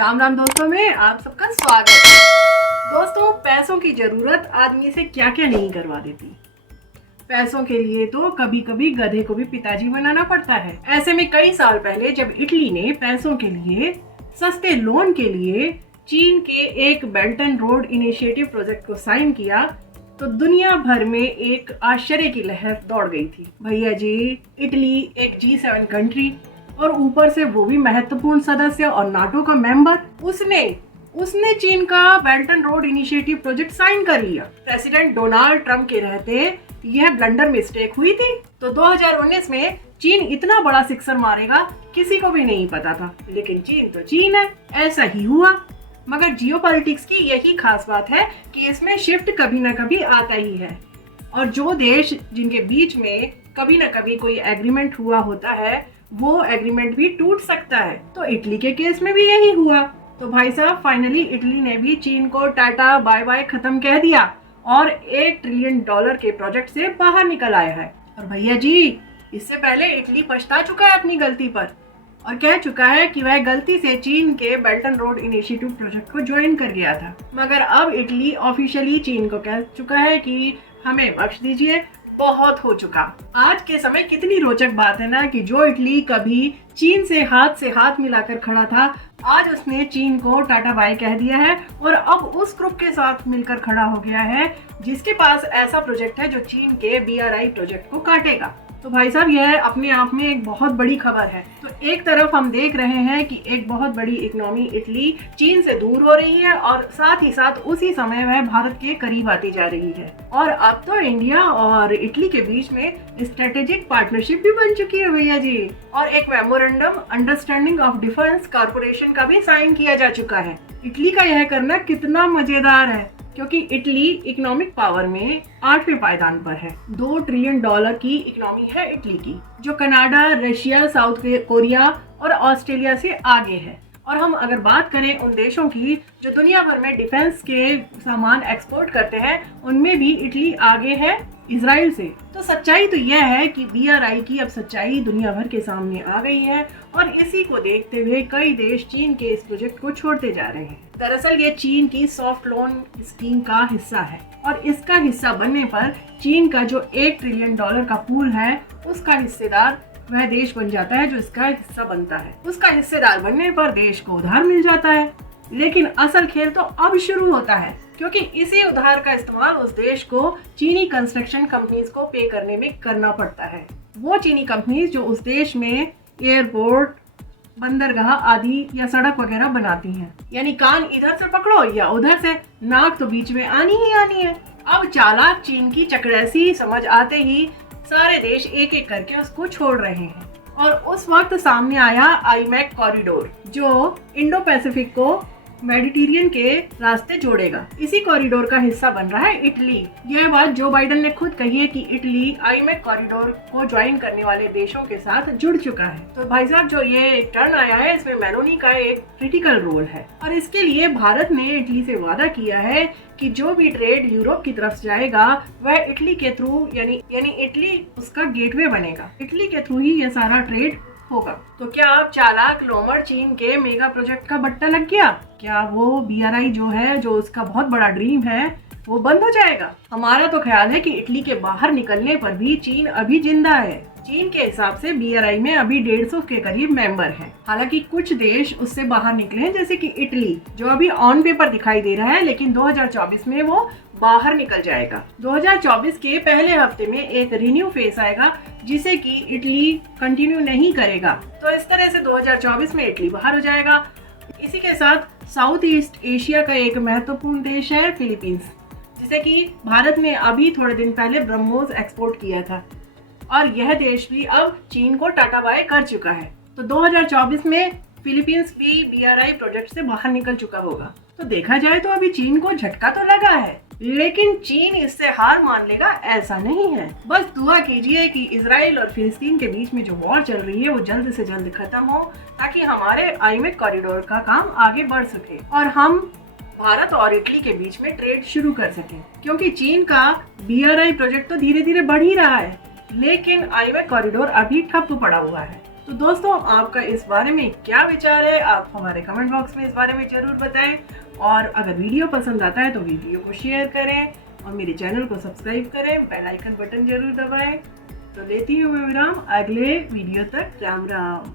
राम राम दोस्तों में आप सबका स्वागत है। दोस्तों, पैसों की जरूरत आदमी से क्या क्या नहीं करवा देती। पैसों के लिए तो कभी कभी गधे को भी पिताजी बनाना पड़ता है। ऐसे में कई साल पहले जब इटली ने पैसों के लिए सस्ते लोन के लिए चीन के एक belt and road initiative project को साइन किया तो दुनिया भर में एक आश्चर्य की लहर दौड़ गई थी। भैया जी, इटली एक G7 कंट्री और ऊपर से वो भी महत्वपूर्ण सदस्य और नाटो का मेंबर, उसने चीन का belt and road initiative project sign कर लिया। प्रेसिडेंट डोनाल्ड ट्रंप के रहते यह ब्लंडर मिस्टेक हुई थी। तो 2019 में चीन इतना बड़ा सिक्सर मारेगा किसी को भी नहीं पता था, लेकिन चीन तो चीन है, ऐसा ही हुआ। मगर जियोपॉलिटिक्स की यही खास बात है कि इसमें शिफ्ट कभी ना कभी आता ही है, और जो देश जिनके बीच में कभी ना कभी कोई एग्रीमेंट हुआ होता है वो एग्रीमेंट भी टूट सकता है। तो इटली के केस में भी यही हुआ। तो भाई साहब, फाइनली इटली ने भी चीन को टाटा बाय बाय खत्म कह दिया और $1 ट्रिलियन के प्रोजेक्ट से बाहर निकल आया है। और भैया जी, इससे पहले इटली पछता चुका है अपनी गलती पर और कह चुका है कि वह गलती से चीन के belt and road initiative project को ज्वाइन कर गया था। मगर अब इटली ऑफिशियली चीन को कह चुका है कि हमें बख्श दीजिए, बहुत हो चुका। आज के समय कितनी रोचक बात है ना कि जो इटली कभी चीन से हाथ मिलाकर खड़ा था, आज उसने चीन को टाटा बाय कह दिया है और अब उस ग्रुप के साथ मिलकर खड़ा हो गया है जिसके पास ऐसा प्रोजेक्ट है जो चीन के BRI प्रोजेक्ट को काटेगा। तो भाई साहब, यह अपने आप में एक बहुत बड़ी खबर है। तो एक तरफ हम देख रहे हैं कि एक बहुत बड़ी इकोनॉमी इटली चीन से दूर हो रही है और साथ ही साथ उसी समय वह भारत के करीब आती जा रही है। और अब तो इंडिया और इटली के बीच में स्ट्रेटेजिक पार्टनरशिप भी बन चुकी है भैया जी, और एक memorandum understanding of defence corporation का भी साइन किया जा चुका है। इटली का यह करना कितना मजेदार है, क्योंकि इटली इकोनॉमिक पावर में 8वें पायदान पर है। $2 ट्रिलियन की इकोनॉमी है इटली की, जो कनाडा, रशिया, साउथ कोरिया और ऑस्ट्रेलिया से आगे है। और हम अगर बात करें उन देशों की जो दुनिया भर में डिफेंस के सामान एक्सपोर्ट करते हैं, उनमें भी इटली आगे है इजराइल से। तो सच्चाई तो यह है कि BRI की अब सच्चाई दुनिया भर के सामने आ गई है और इसी को देखते हुए कई देश चीन के इस प्रोजेक्ट को छोड़ते जा रहे हैं। दरअसल ये चीन की सॉफ्ट लोन स्कीम का हिस्सा है और इसका हिस्सा बनने पर चीन का जो $1 ट्रिलियन का पूल है उसका हिस्सेदार वह देश बन जाता है जो इसका हिस्सा बनता है। उसका हिस्सेदार बनने पर देश को उधार मिल जाता है। लेकिन असल खेल तो अब शुरू होता है, क्योंकि इसी उधार का इस्तेमाल उस देश को चीनी कंस्ट्रक्शन कंपनीज को पे करने में करना पड़ता है। वो चीनी कंपनीज जो उस देश में एयरपोर्ट, बंदरगाह आदि या सड़क वगैरह बनाती हैं। यानी कान इधर से पकड़ो या उधर से, नाक तो बीच में आनी ही आनी है। अब चालाक चीन की चकड़ैसी समझ आते ही सारे देश एक एक करके उसको छोड़ रहे हैं और उस वक्त सामने आया IMEC कॉरिडोर, जो इंडो पैसिफिक को मेडिटेरियन के रास्ते जोड़ेगा। इसी कॉरिडोर का हिस्सा बन रहा है इटली। यह बात जो बाइडेन ने खुद कही है कि इटली IMEC कॉरिडोर को ज्वाइन करने वाले देशों के साथ जुड़ चुका है। तो भाई साहब, जो ये टर्न आया है इसमें मेलोनी का एक क्रिटिकल रोल है और इसके लिए भारत ने इटली से वादा किया है कि जो भी ट्रेड यूरोप की तरफ जाएगा वह इटली के थ्रू यानी इटली उसका गेटवे बनेगा। इटली के थ्रू ही ये सारा ट्रेड होगा। तो क्या अब चालाक लोमड़ चीन के मेगा प्रोजेक्ट का बट्टा लग गया? क्या वो BRI जो है, जो उसका बहुत बड़ा ड्रीम है, वो बंद हो जाएगा? हमारा तो ख्याल है कि इटली के बाहर निकलने पर भी चीन अभी जिंदा है। चीन के हिसाब से BRI में अभी 150 के करीब मेंबर हैं। हालांकि कुछ देश उससे बाहर निकले हैं, जैसे कि इटली, जो अभी ऑन पेपर दिखाई दे रहा है, लेकिन 2024 में वो बाहर निकल जाएगा। 2024 के पहले हफ्ते में एक रिन्यू फेस आएगा जिसे कि इटली कंटिन्यू नहीं करेगा। तो इस तरह से 2024 में इटली बाहर हो जाएगा। इसी के साथ साउथ ईस्ट एशिया का एक महत्वपूर्ण देश है फिलीपींस, जिसे कि भारत ने अभी थोड़े दिन पहले ब्रह्मोस एक्सपोर्ट किया था और यह देश भी अब चीन को टाटा बाय कर चुका है। तो 2024 में फिलीपींस भी BRI प्रोजेक्ट से बाहर निकल चुका होगा। तो देखा जाए तो अभी चीन को झटका तो लगा है, लेकिन चीन इससे हार मान लेगा ऐसा नहीं है। बस दुआ कीजिए कि इजराइल और फिलिस्तीन के बीच में जो वॉर चल रही है वो जल्द से जल्द खत्म हो, ताकि हमारे IMEC कॉरिडोर का काम आगे बढ़ सके और हम भारत और इटली के बीच में ट्रेड शुरू कर सकें। क्योंकि चीन का BRI प्रोजेक्ट तो धीरे धीरे बढ़ ही रहा है, लेकिन IMEC कॉरिडोर अभी ठप पड़ा हुआ है। तो दोस्तों आपका इस बारे में क्या विचार है, आप हमारे कमेंट बॉक्स में इस बारे में जरूर बताएं। और अगर वीडियो पसंद आता है तो वीडियो को शेयर करें और मेरे चैनल को सब्सक्राइब करें, बेल आइकन बटन जरूर दबाएं। तो लेती हूँ मैं विराम, अगले वीडियो तक राम राम।